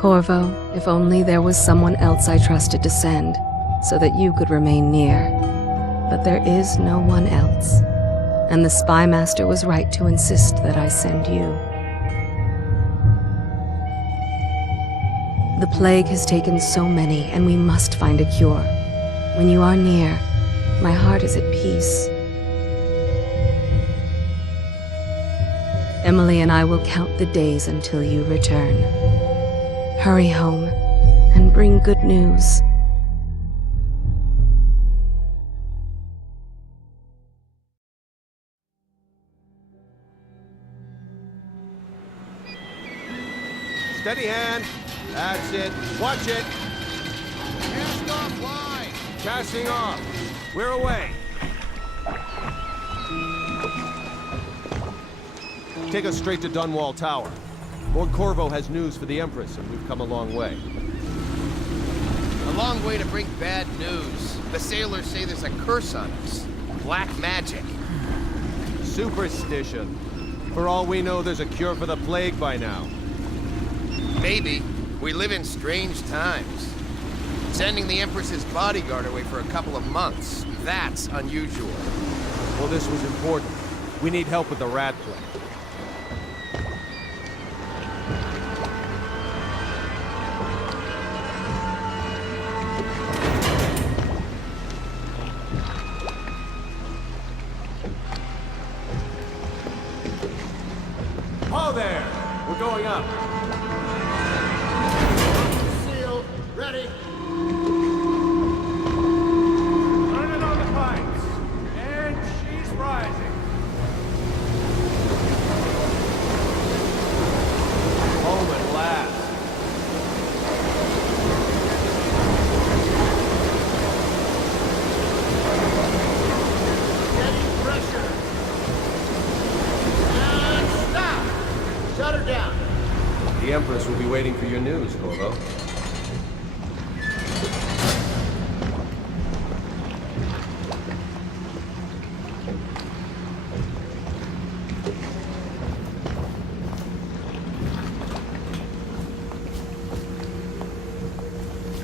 Corvo, if only there was someone else I trusted to send, so that you could remain near. But there is no one else, and the Spy Master was right to insist that I send you. The plague has taken so many, and we must find a cure. When you are near, my heart is at peace. Emily and I will count the days until you return. Hurry home, and bring good news. Steady hand. That's it. Watch it. Cast off line. Casting off. We're away. Take us straight to Dunwall Tower. Lord Corvo has news for the Empress, and we've come a long way. A long way to bring bad news. The sailors say there's a curse on us. Black magic. Superstition. For all we know, there's a cure for the plague by now. Maybe. We live in strange times. Sending the Empress's bodyguard away for a couple of months. That's unusual. Well, this was important. We need help with the rat plague. Oh, there! We're going up. Sealed. Ready. Turn it on the pipes. And she's rising. Home at last. Getting pressure. And stop. Shut her down. The Empress will be waiting for your news, Corvo.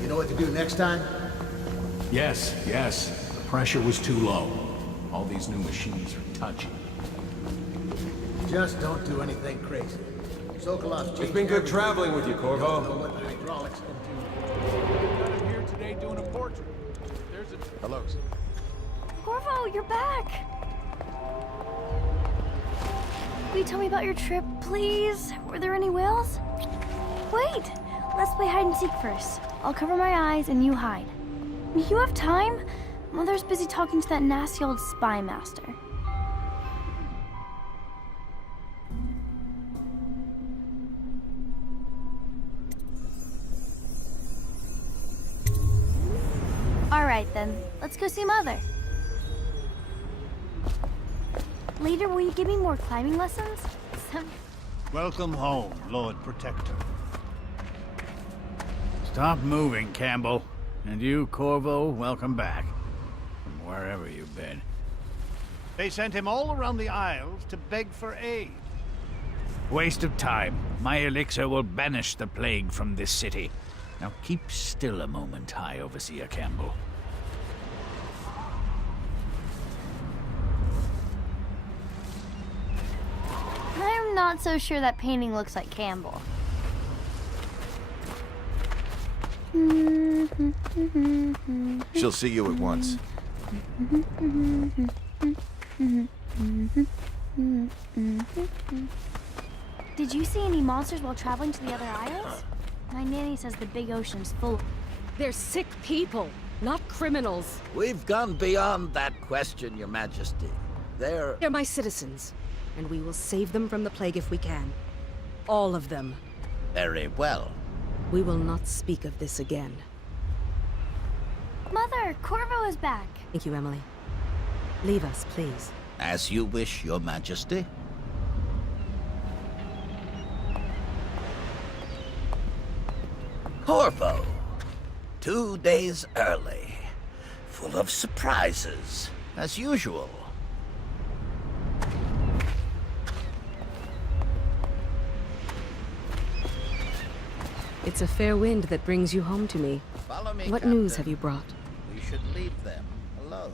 You know what to do next time? Yes, yes. The pressure was too low. All these new machines are touchy. Just don't do anything crazy. Sokolov's changed It's been good everything. traveling with you, Don't know Corvo. what the hydraulics can I'm here today doing a portrait. There's a... Hello. Corvo, you're back! Will you tell me about your trip, please? Were there any whales? Wait! Let's play hide and seek first. I'll cover my eyes and you hide. You have time? Mother's busy talking to that nasty old spy master. Alright then, let's go see Mother. Later, will you give me more climbing lessons? Welcome home, Lord Protector. Stop moving, Campbell. And you, Corvo, welcome back. From wherever you've been. They sent him all around the Isles to beg for aid. Waste of time. My elixir will banish the plague from this city. Now keep still a moment, High Overseer Campbell. I'm not so sure that painting looks like Campbell. She'll see you at once. Did you see any monsters while traveling to the other isles? My nanny says the big ocean's full. They're sick people, not criminals. We've gone beyond that question, Your Majesty. They're They're my citizens, and we will save them from the plague if we can. All of them. very well. We will not speak of this again. Mother, Corvo is back. Thank you, Emily. Leave us, please. As you wish, Your Majesty. Corvo. 2 days early. Full of surprises, as usual. It's a fair wind that brings you home to me. Follow me, What Captain. news have you brought? We should leave them alone.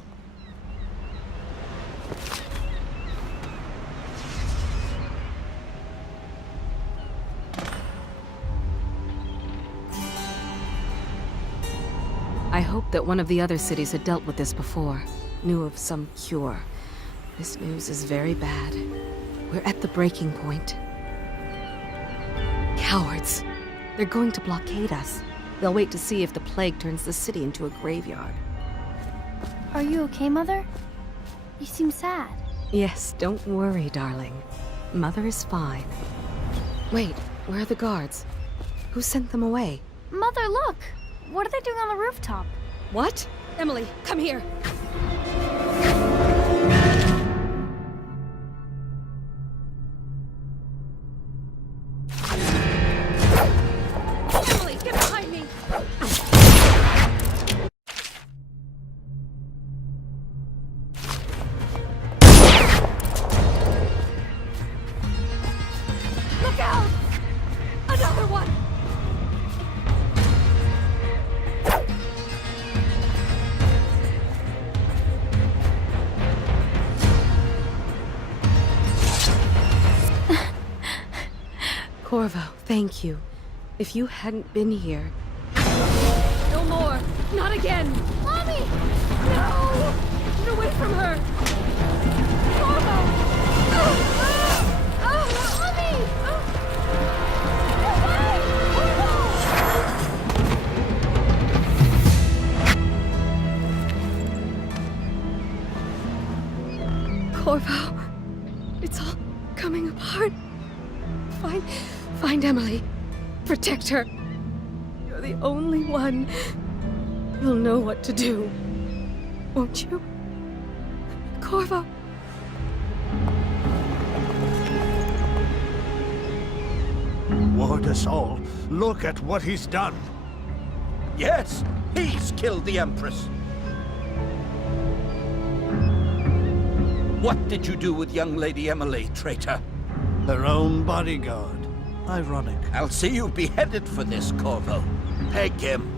I hoped that one of the other cities had dealt with this before, knew of some cure. This news is very bad. We're at the breaking point. Cowards. They're going to blockade us. They'll wait to see if the plague turns the city into a graveyard. Are you okay, Mother? You seem sad. Yes, don't worry, darling. Mother is fine. Wait, where are the guards? Who sent them away? Mother, look! What are they doing on the rooftop? What? Emily, come here! Emily, get behind me! Look out! Another one! Corvo, thank you. If you hadn't been here... No more! Not again! Mommy! No! Get away from her! Corvo! Mommy! Corvo, it's all coming apart. Find Emily. Protect her. You're the only one who'll know what to do. Won't you? Corvo. Ward us all. Look at what he's done. Yes, he's killed the Empress. What did you do with young Lady Emily, traitor? Her own bodyguard. Ironic. I'll see you beheaded for this, Corvo. Peg him.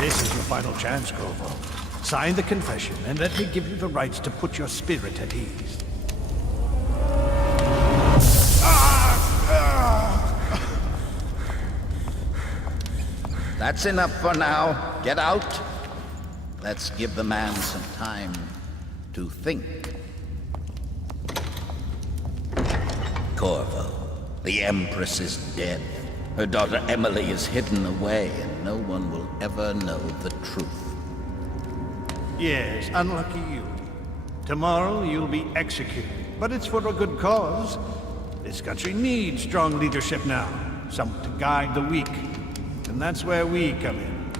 This is your final chance, Corvo. Sign the confession, and let me give you the rights to put your spirit at ease. That's enough for now. Get out. Let's give the man some time to think. Corvo, the Empress is dead. Her daughter Emily is hidden away, and no one will ever know the truth. Yes, unlucky you. Tomorrow you'll be executed, but it's for a good cause. This country needs strong leadership now, someone to guide the weak. And that's where we come in.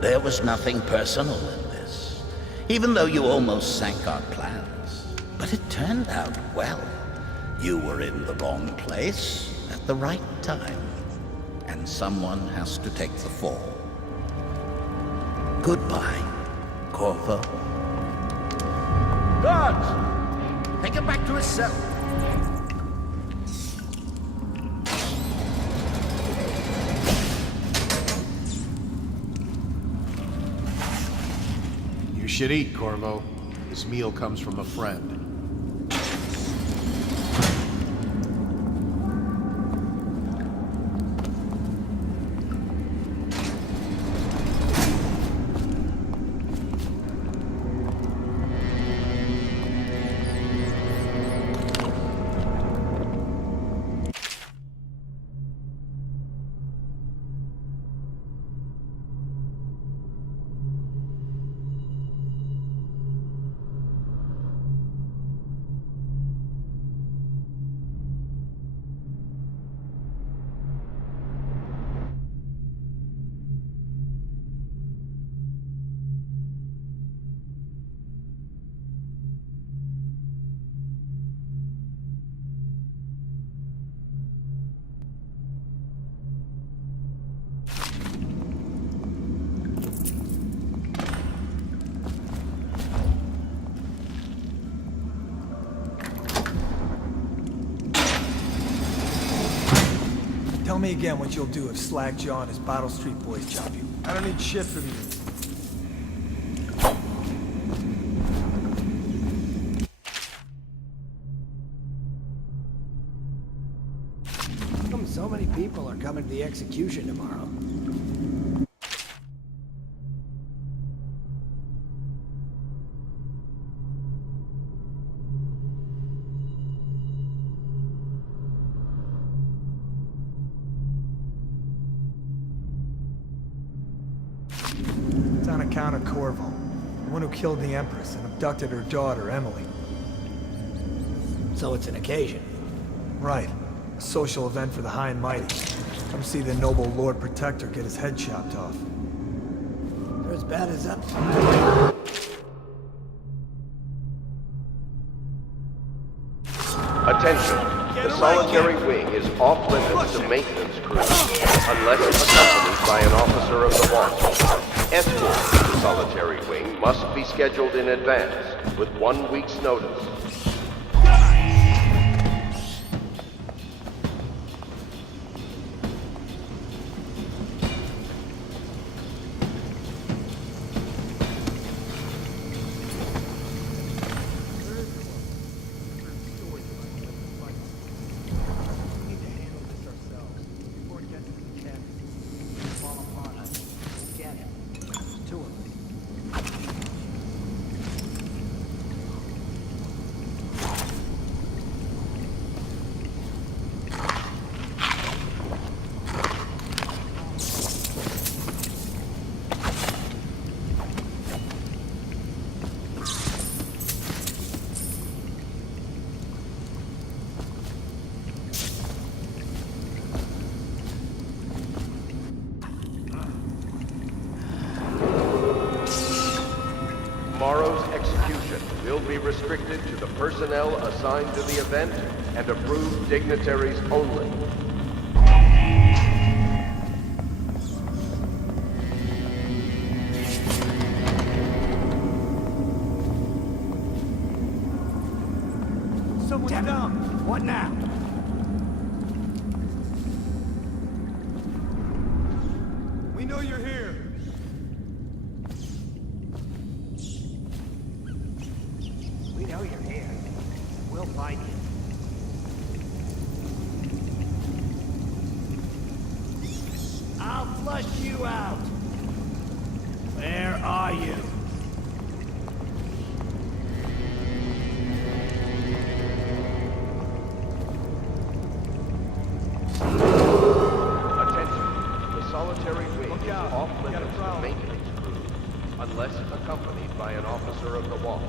There was nothing personal in this, even though you almost sank our plans. But it turned out well. You were in the wrong place at the right time, and someone has to take the fall. Goodbye, Corvo. Guards! Take him back to his cell. You should eat, Corvo. This meal comes from a friend. me again what you'll do if Slackjaw and his Bottle Street boys chop you. I don't need shit from you. How come so many people are coming to the execution tomorrow? It's on account of Corvo, the one who killed the Empress and abducted her daughter, Emily. So it's an occasion. Right. A social event for the high and mighty. Come see the noble Lord Protector get his head chopped off. They're as bad as that. Attention. The solitary wing is off limits to maintenance crews unless accompanied by an officer of the watch. Escort to the solitary wing must be scheduled in advance with 1 week's notice. Tomorrow's execution will be restricted to the personnel assigned to the event and approved dignitaries only. Someone's down. What now? We know you're here. We know you're here. We'll find you. I'll flush you out. Where are you? Attention. The solitary wing is off limits to maintenance crews unless accompanied by an officer of the watch.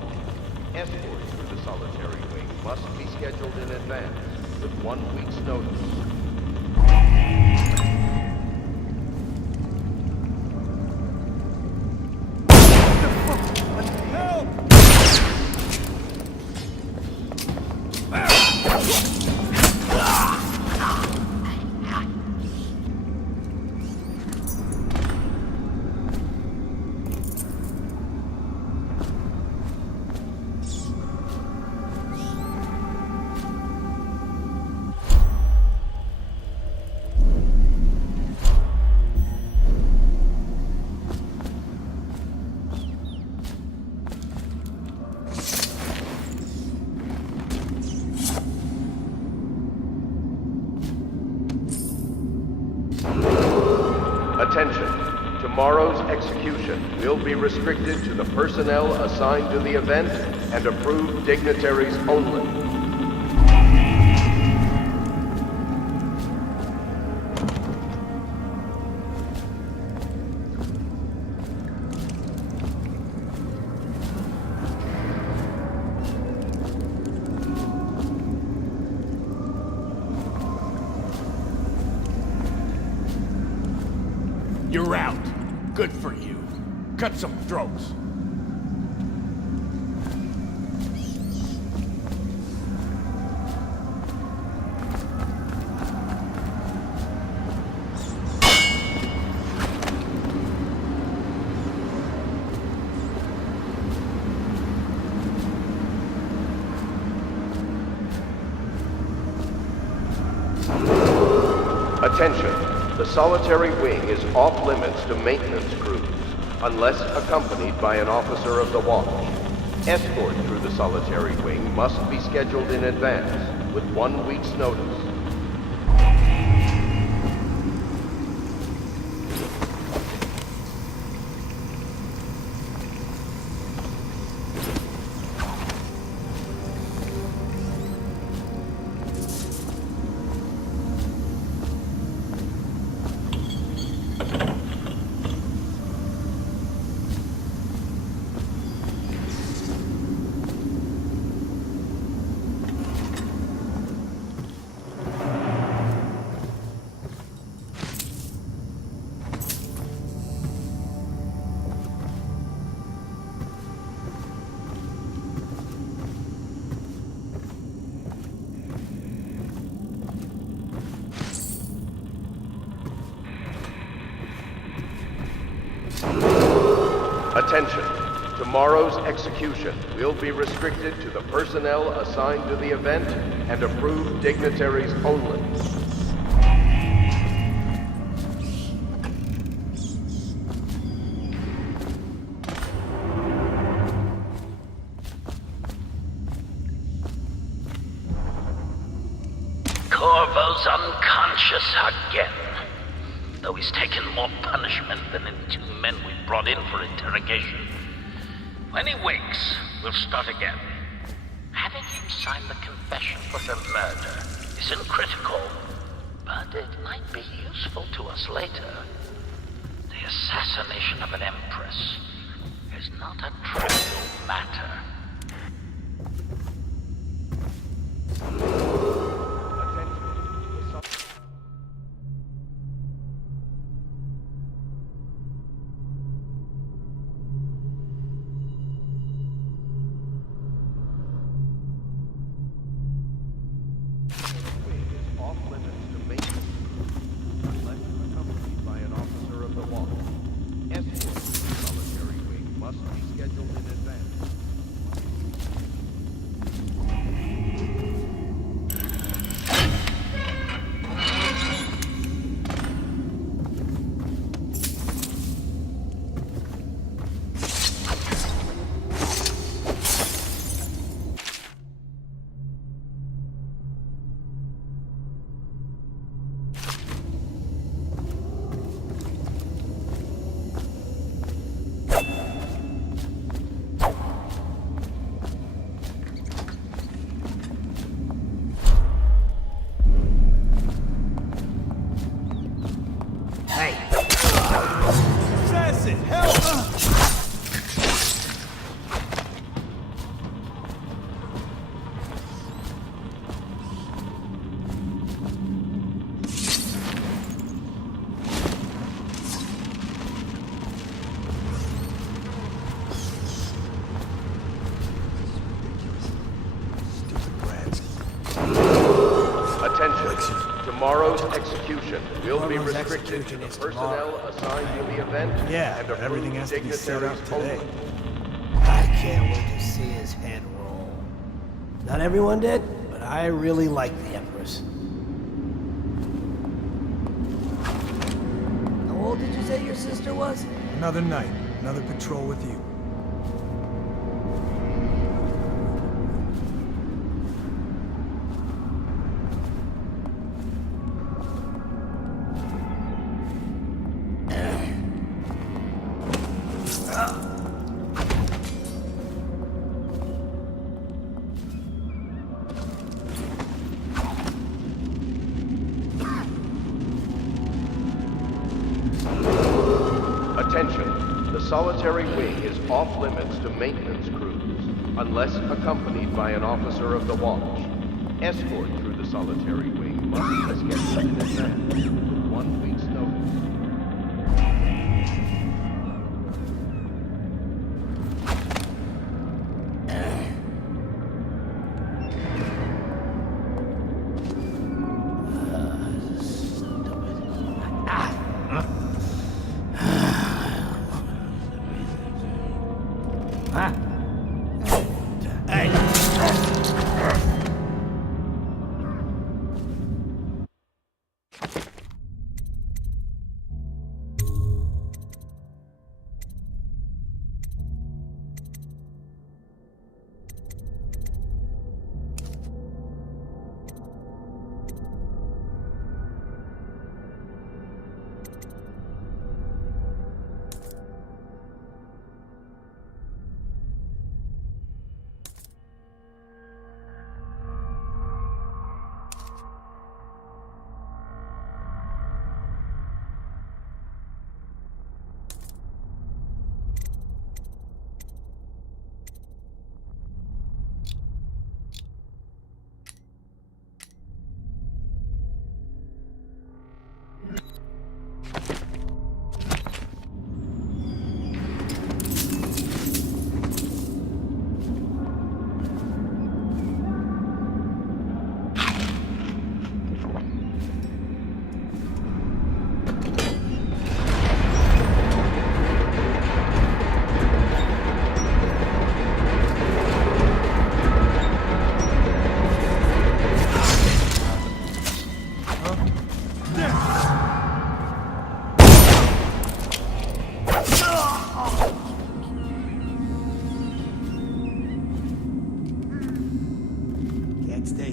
Escorts through the solitary wing must be scheduled in advance with 1 week's notice. Attention. Tomorrow's execution will be restricted to the personnel assigned to the event and approved dignitaries only. You're out. Good for you. Cut some throats. Attention, the solitary wing is off limits to maintenance crews, unless accompanied by an officer of the watch. Escort through the solitary wing must be scheduled in advance, with 1 week's notice. Attention, tomorrow's execution will be restricted to the personnel assigned to the event and approved dignitaries only. Corvo's unconscious again. Though he's taken more punishment than the 2 men we brought in for interrogation. When he wakes, we'll start again. Having him sign the confession for the murder isn't critical, but it might be useful to us later. The assassination of an empress is not a trivial matter. Tomorrow's execution will be restricted to the personnel assigned to the event and everything has to be set up dignitaries today. only. I can't wait to see his head roll. Not everyone did, but I really like the Empress. How old did you say your sister was? Another night, another patrol with you. Attention, the solitary wing is off limits to maintenance crews, unless accompanied by an officer of the watch. Escort through the solitary wing must be scheduled in advance, with 1 week's notice.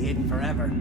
hidden forever.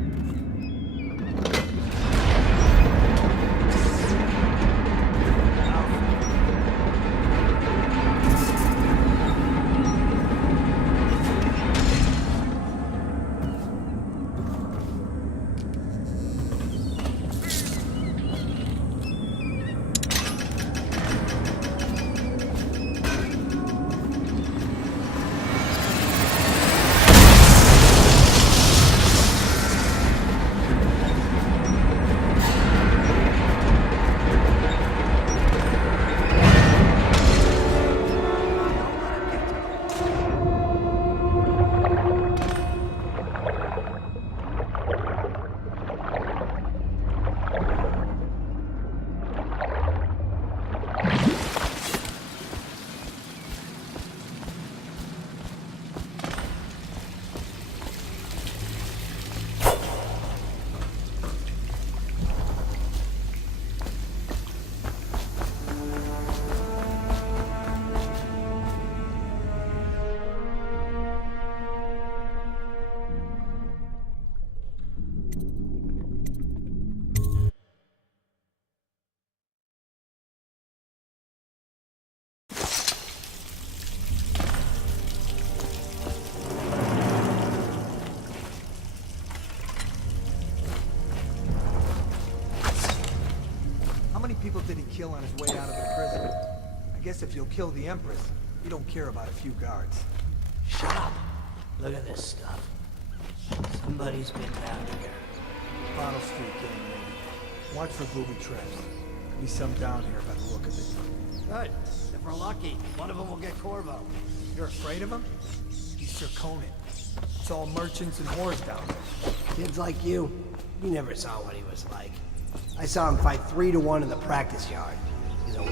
People did he kill on his way out of the prison? I guess if you'll kill the Empress, you don't care about a few guards. Shut up. Look at this stuff. Somebody's been down here. Bottle Street gang, maybe. Watch for booby traps. Could be some down here by the look of it. Good. If we're lucky, one of them will get Corvo. You're afraid of him? He's Sir Conan. It's all merchants and whores down there. Kids like you never saw what he was like. I saw him fight 3-to-1 in the practice yard. He's a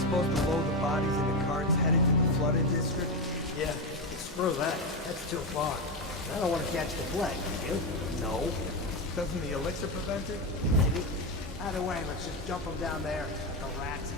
supposed to load the bodies into carts headed to the flooded district? Yeah, screw that. That's too far. I don't want to catch the plague, do you? No. Doesn't the elixir prevent it? Maybe. Either way, let's just dump them down there. The rats.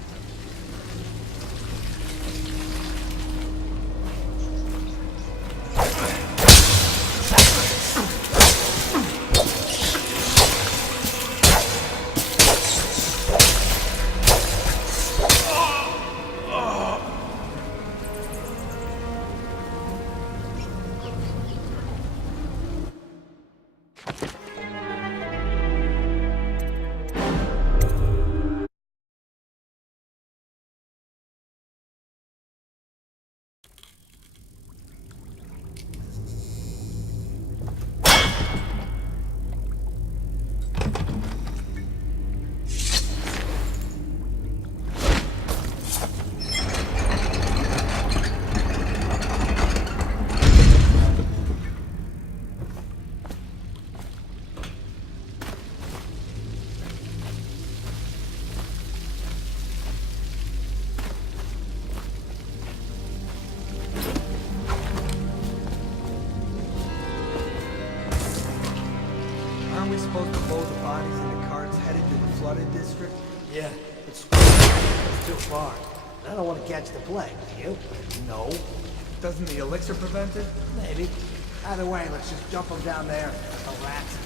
Aren't we supposed to load the bodies into carts headed to the flooded district? Yeah, but screw that. That's too far. I don't want to catch the plague, do you? No. Doesn't the elixir prevent it? Maybe. Either way, let's just dump them down there. The rats.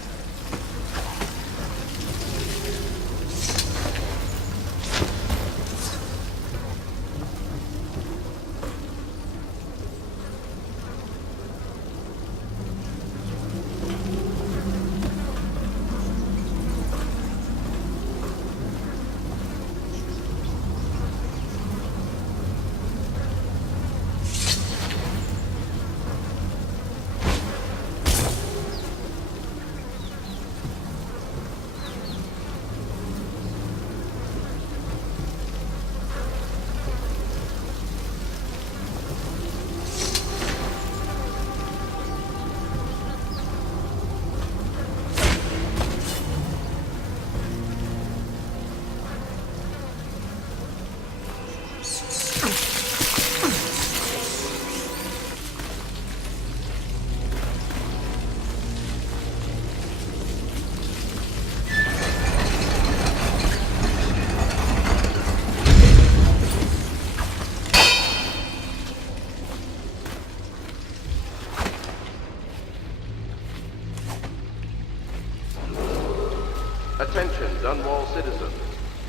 Attention, Dunwall citizens.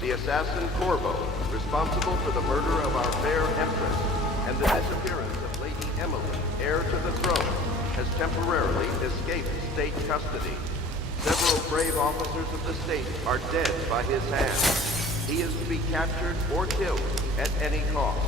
The assassin Corvo, responsible for the murder of our fair Empress and the disappearance of Lady Emily, heir to the throne, has temporarily escaped state custody. Several brave officers of the state are dead by his hand. He is to be captured or killed at any cost.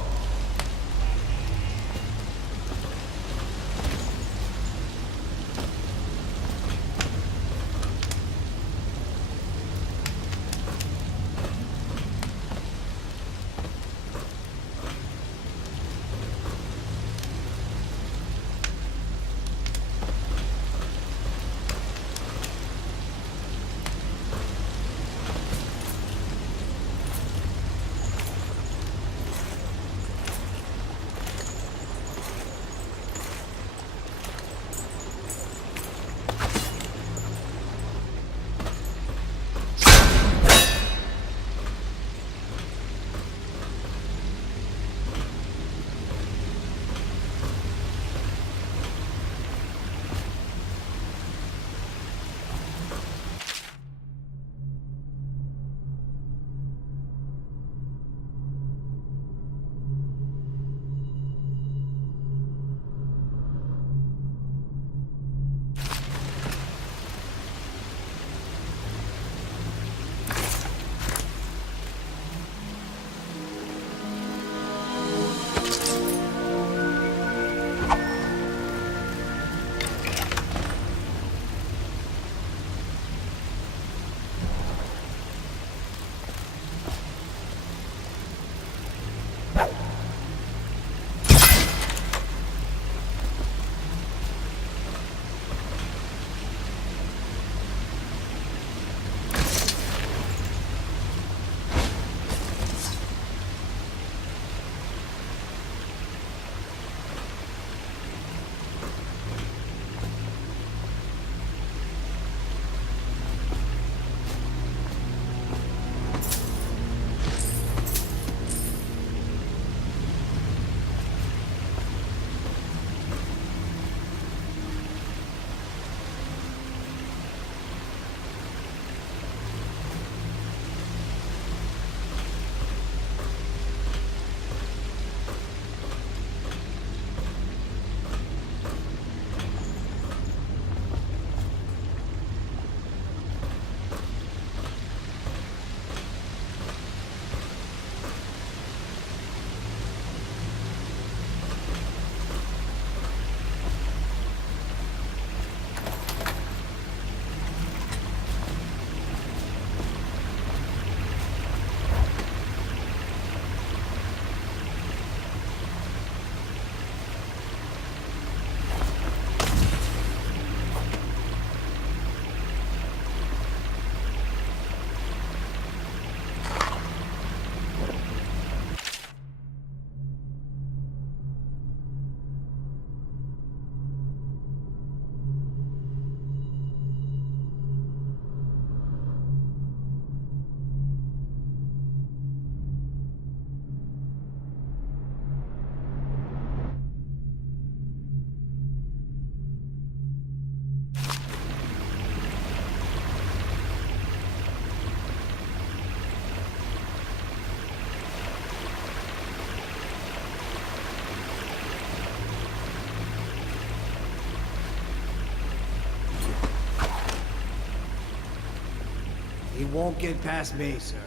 won't get past me, sir.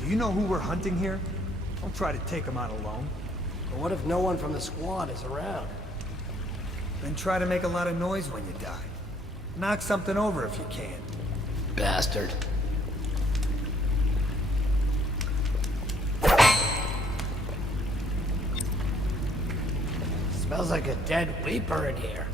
Do you know who we're hunting here? Don't try to take him out alone. But what if no one from the squad is around? Then try to make a lot of noise when you die. Knock something over if you can. Bastard. Smells like a dead weeper in here.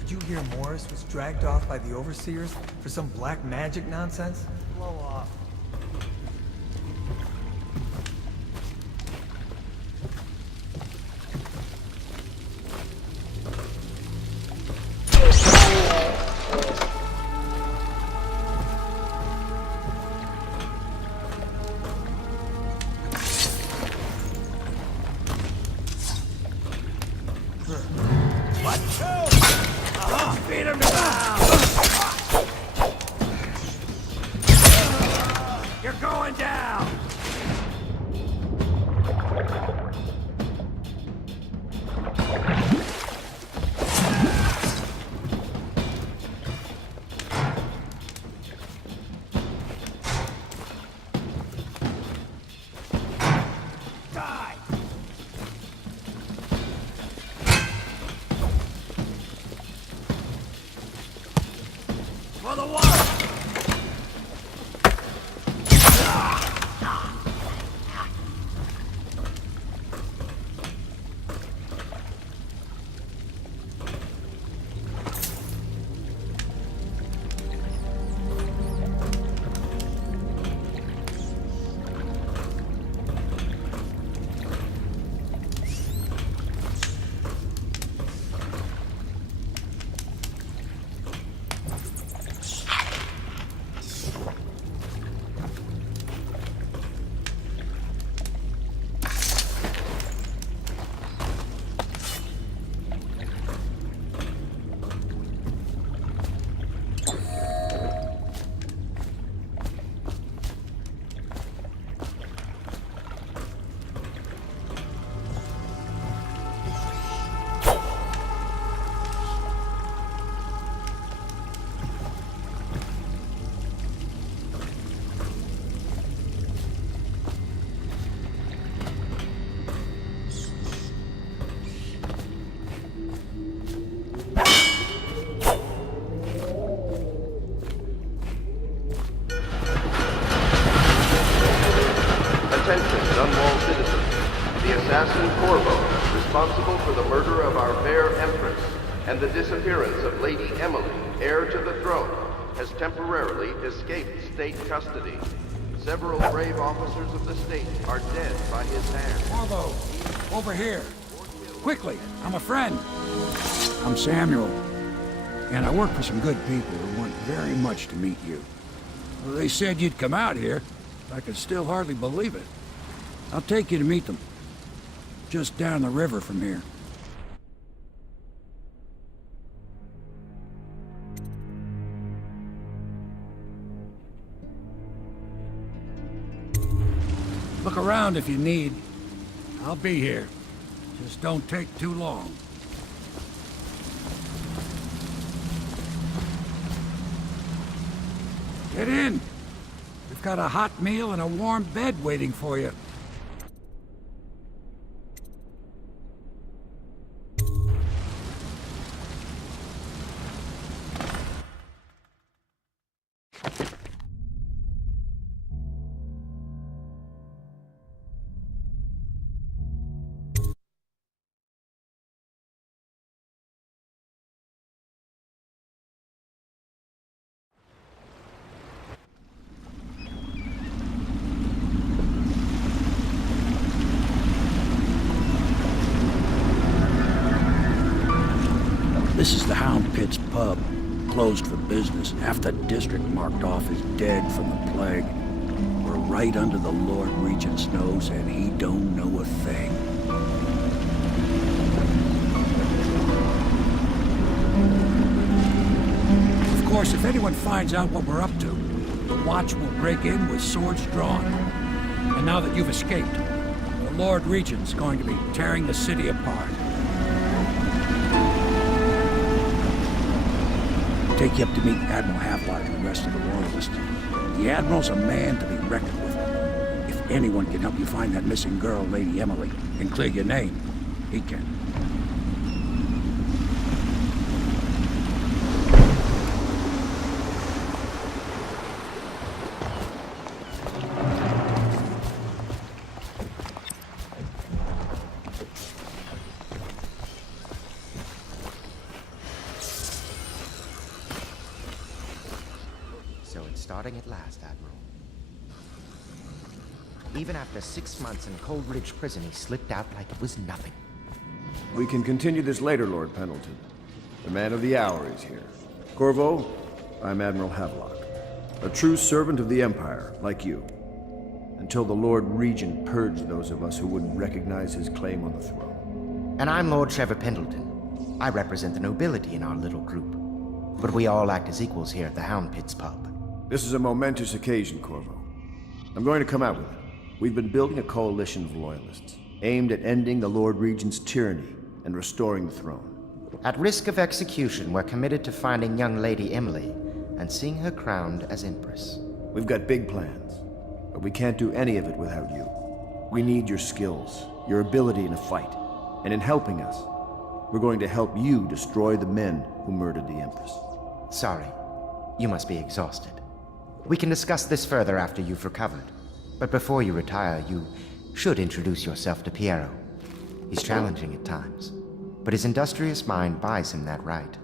Did you hear Morris was dragged off by the Overseers for some black magic nonsense? Blow off. You're going down! Die! For the water! Attention, Dunwall citizens. The assassin Corvo, responsible for the murder of our fair Empress and the disappearance of Lady Emily, heir to the throne, has temporarily escaped state custody. Several brave officers of the state are dead by his hand. Corvo, over here. Quickly, I'm a friend. I'm Samuel, and I work for some good people who want very much to meet you. Well, they said you'd come out here. I can still hardly believe it. I'll take you to meet them. Just down the river from here. Look around if you need. I'll be here. Just don't take too long. Get in. We've got a hot meal and a warm bed waiting for you. This is the Hound Pit's pub. Closed for business. Half the district marked off as dead from the plague. We're right under the Lord Regent's nose, and he don't know a thing. Of course, if anyone finds out what we're up to, the Watch will break in with swords drawn. And now that you've escaped, the Lord Regent's going to be tearing the city apart. Take you up to meet Admiral Havelock and the rest of the Royalists. The Admiral's a man to be reckoned with. If anyone can help you find that missing girl, Lady Emily, and clear your name, he can. So it's starting at last, Admiral. Even after 6 months in Cold Ridge Prison, he slipped out like it was nothing. We can continue this later, Lord Pendleton. The man of the hour is here. Corvo, I'm Admiral Havelock. A true servant of the Empire, like you. Until the Lord Regent purged those of us who wouldn't recognize his claim on the throne. And I'm Lord Trevor Pendleton. I represent the nobility in our little group. But we all act as equals here at the Hound Pit's pub. This is a momentous occasion, Corvo. I'm going to come out with it. We've been building a coalition of loyalists, aimed at ending the Lord Regent's tyranny and restoring the throne. At risk of execution, we're committed to finding young Lady Emily and seeing her crowned as Empress. We've got big plans, but we can't do any of it without you. We need your skills, your ability in a fight, and in helping us, we're going to help you destroy the men who murdered the Empress. Sorry, you must be exhausted. We can discuss this further after you've recovered. But before you retire, you should introduce yourself to Piero. He's challenging at times, but his industrious mind buys him that right.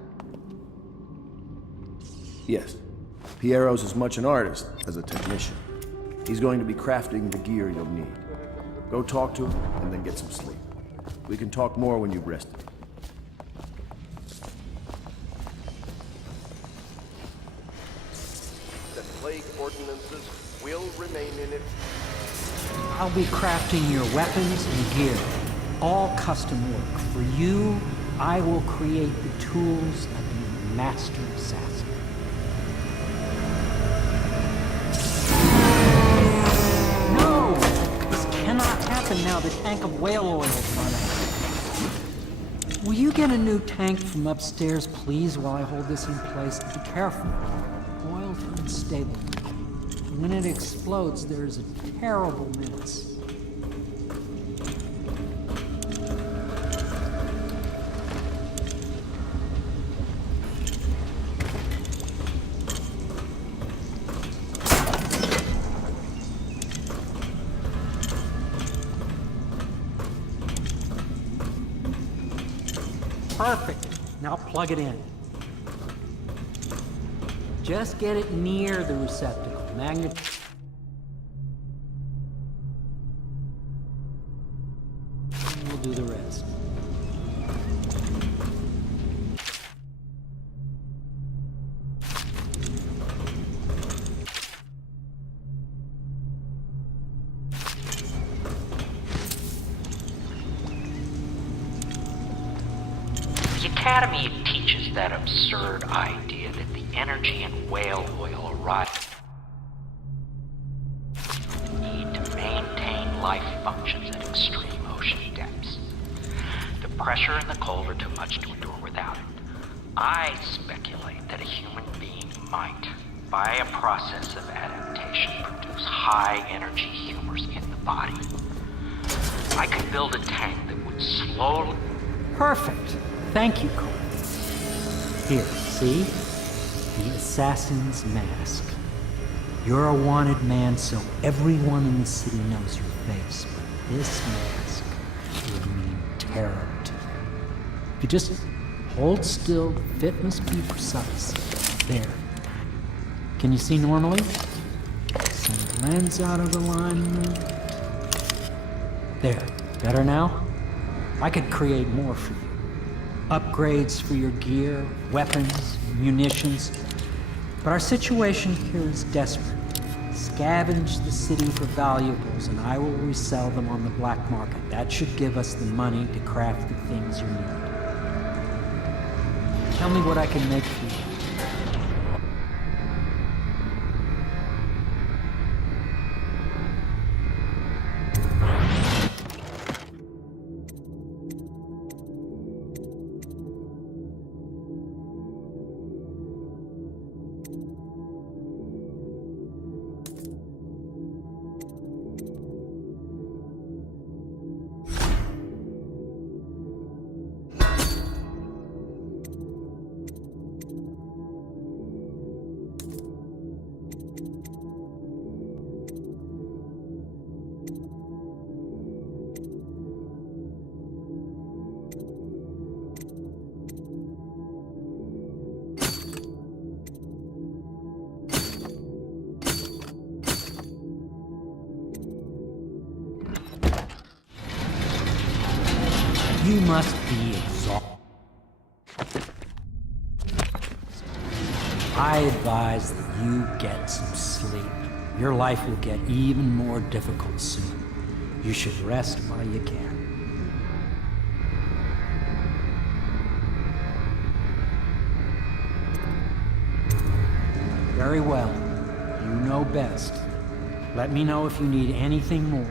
Yes. Piero's as much an artist as a technician. He's going to be crafting the gear you'll need. Go talk to him, and then get some sleep. We can talk more when you've rested. The plague ordinances will remain in it. I'll be crafting your weapons and gear. All custom work. For you, I will create the tools of the master assassin. No! This cannot happen now. The tank of whale oil is run out. Will you get a new tank from upstairs, please, while I hold this in place? Be careful. Oil's unstable. When it explodes, there's a terrible mess. Perfect. Now plug it in. Just get it near the receptacle. Magnet. We'll do the rest. The Academy teaches that absurd idea that the energy in whale oil arrives life functions at extreme ocean depths. The pressure and the cold are too much to endure without it. I speculate that a human being might, by a process of adaptation, produce high-energy humors in the body. I could build a tank that would slowly... Perfect. Thank you, Cole. Here, see? The assassin's mask. You're a wanted man, so everyone in the city knows your face, but this mask will mean terror to you. If you just hold still, the fit must be precise. There. Can you see normally? Send the lens out of alignment. There. Better now? I could create more for you. upgrades for your gear, weapons, munitions. But our situation here is desperate. Scavenge the city for valuables, and I will resell them on the black market. That should give us the money to craft the things you need. Tell me what I can make for you. You must be exhausted. I advise that you get some sleep. Your life will get even more difficult soon. You should rest while you can. Very well. You know best. Let me know if you need anything more.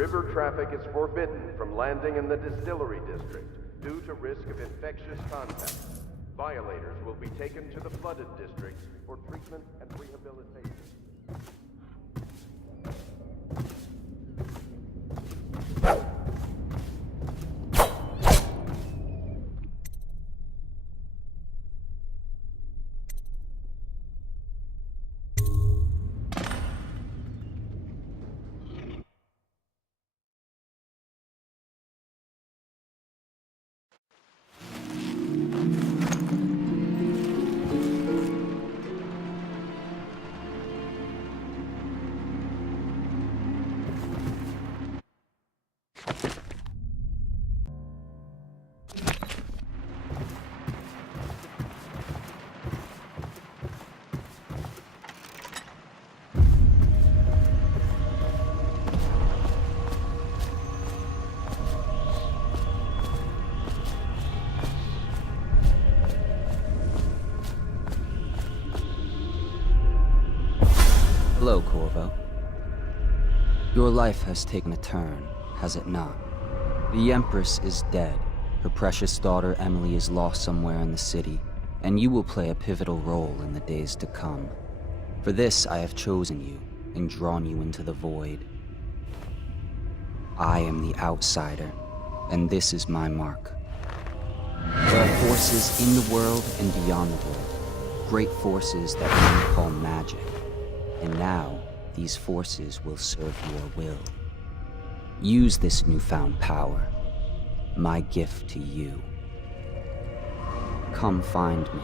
River traffic is forbidden from landing in the distillery district due to risk of infectious contact. Violators will be taken to the flooded district for treatment and rehabilitation. Hello, Corvo. Your life has taken a turn, has it not? The Empress is dead. Her precious daughter Emily is lost somewhere in the city, and you will play a pivotal role in the days to come. For this, I have chosen you and drawn you into the void. I am the outsider, and this is my mark. There are forces in the world and beyond the world, great forces that men call magic. And now, these forces will serve your will. Use this newfound power, my gift to you. Come find me.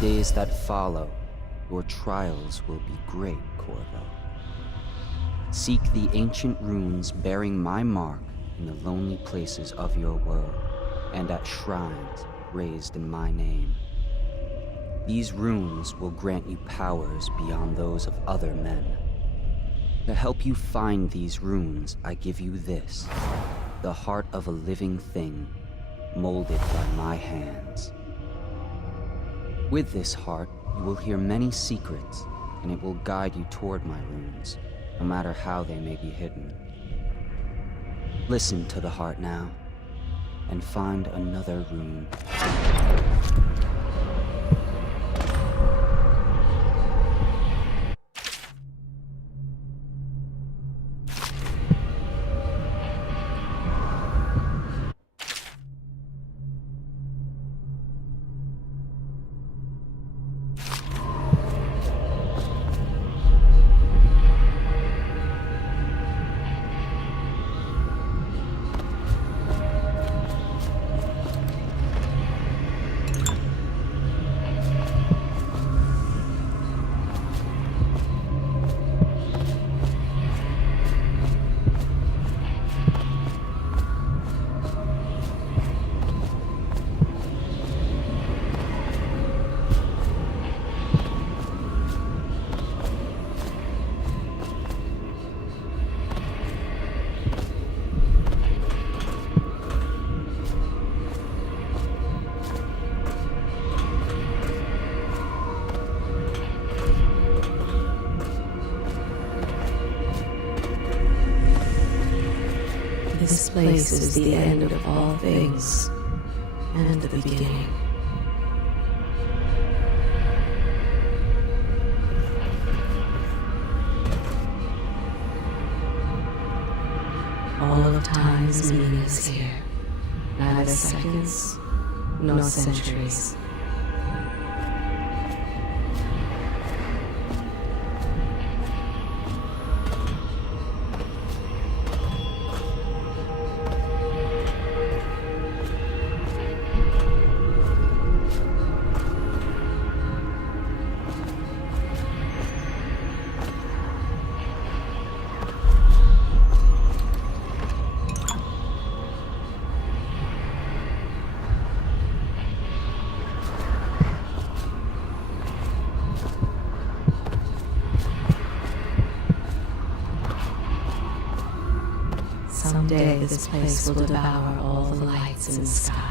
Days that follow, your trials will be great, Corvo. Seek the ancient runes bearing my mark in the lonely places of your world, and at shrines raised in my name. These runes will grant you powers beyond those of other men. To help you find these runes, I give you this, the heart of a living thing, molded by my hands. With this heart, you will hear many secrets, and it will guide you toward my runes, no matter how they may be hidden. Listen to the heart now. and find another rune. This place is the end of all things, and the beginning. All of time's meaning is here. Neither seconds, nor centuries. Someday this place will devour all the lights in the sky.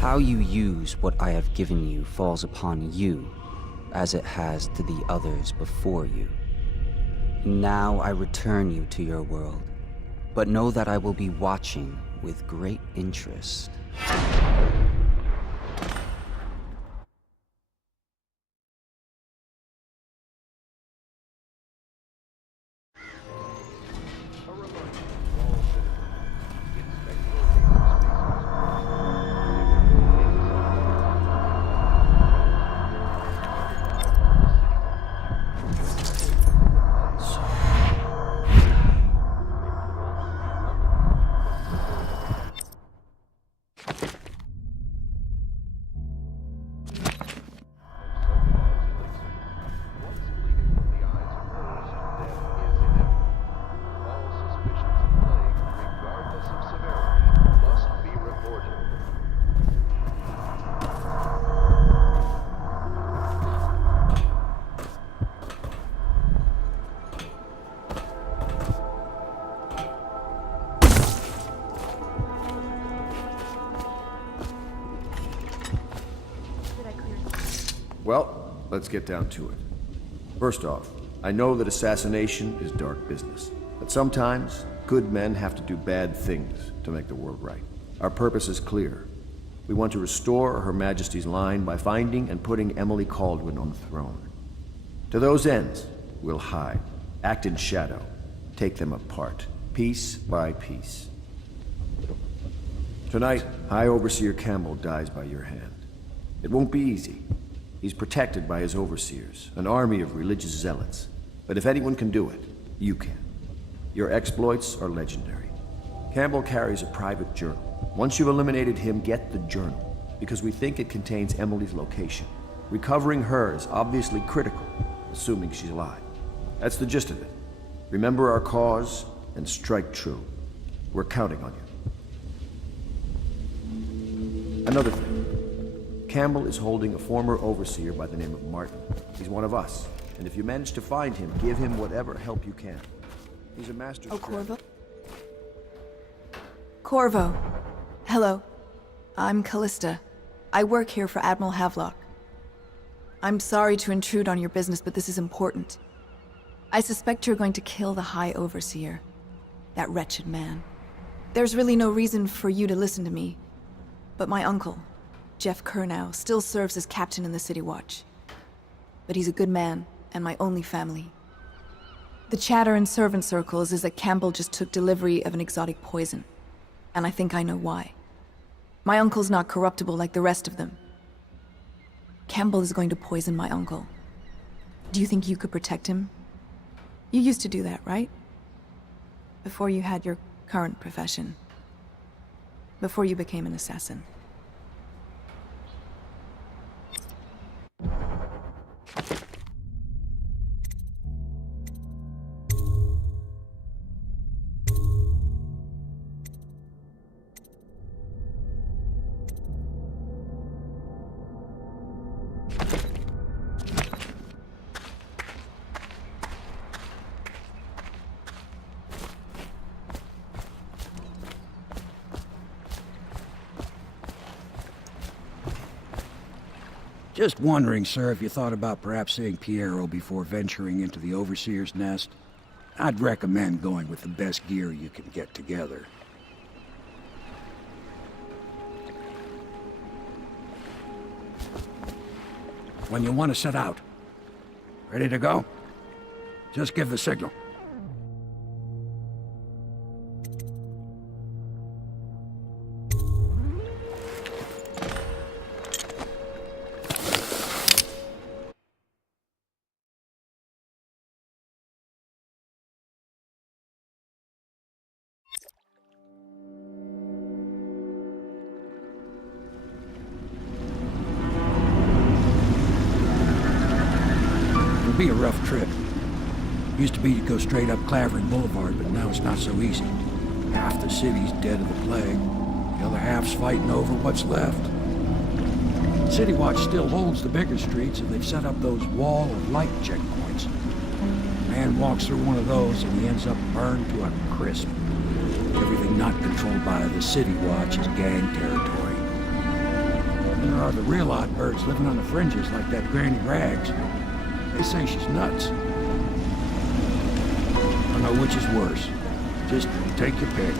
How you use what I have given you falls upon you, as it has to the others before you. Now I return you to your world, but know that I will be watching with great interest. Well, let's get down to it. First off, I know that assassination is dark business, but sometimes good men have to do bad things to make the world right. Our purpose is clear. We want to restore Her Majesty's line by finding and putting Emily Kaldwin on the throne. To those ends, we'll hide, act in shadow, take them apart, piece by piece. Tonight, High Overseer Campbell dies by your hand. It won't be easy. He's protected by his overseers, an army of religious zealots. But if anyone can do it, you can. Your exploits are legendary. Campbell carries a private journal. Once you've eliminated him, get the journal, because we think it contains Emily's location. Recovering her is obviously critical, assuming she's alive. That's the gist of it. Remember our cause and strike true. We're counting on you. Another thing. Campbell is holding a former overseer by the name of Martin. He's one of us, and if you manage to find him, give him whatever help you can. He's a master... Oh, Corvo? Corvo. Hello. I'm Callista. I work here for Admiral Havelock. I'm sorry to intrude on your business, but this is important. I suspect you're going to kill the High Overseer. That wretched man. There's really no reason for you to listen to me, but my uncle, Jeff Kernow, still serves as captain in the City Watch. But he's a good man, and my only family. The chatter in servant circles is that Campbell just took delivery of an exotic poison, and I think I know why. My uncle's not corruptible like the rest of them. Campbell is going to poison my uncle. Do you think you could protect him? You used to do that, right? Before you had your current profession. Before you became an assassin. Just wondering, sir, if you thought about perhaps seeing Piero before venturing into the Overseer's nest. I'd recommend going with the best gear you can get together. When you want to set out. Ready to go? Just give the signal. Be a rough trip. Used to be to go straight up Clavering Boulevard, but now it's not so easy. Half the city's dead of the plague. The other half's fighting over what's left. City Watch still holds the bigger streets, and they've set up those wall of light checkpoints. A man walks through one of those, and he ends up burned to a crisp. Everything not controlled by the City Watch is gang territory. And there are the real odd birds living on the fringes, like that Granny Rags. They say she's nuts. I don't know which is worse. Just take your pick.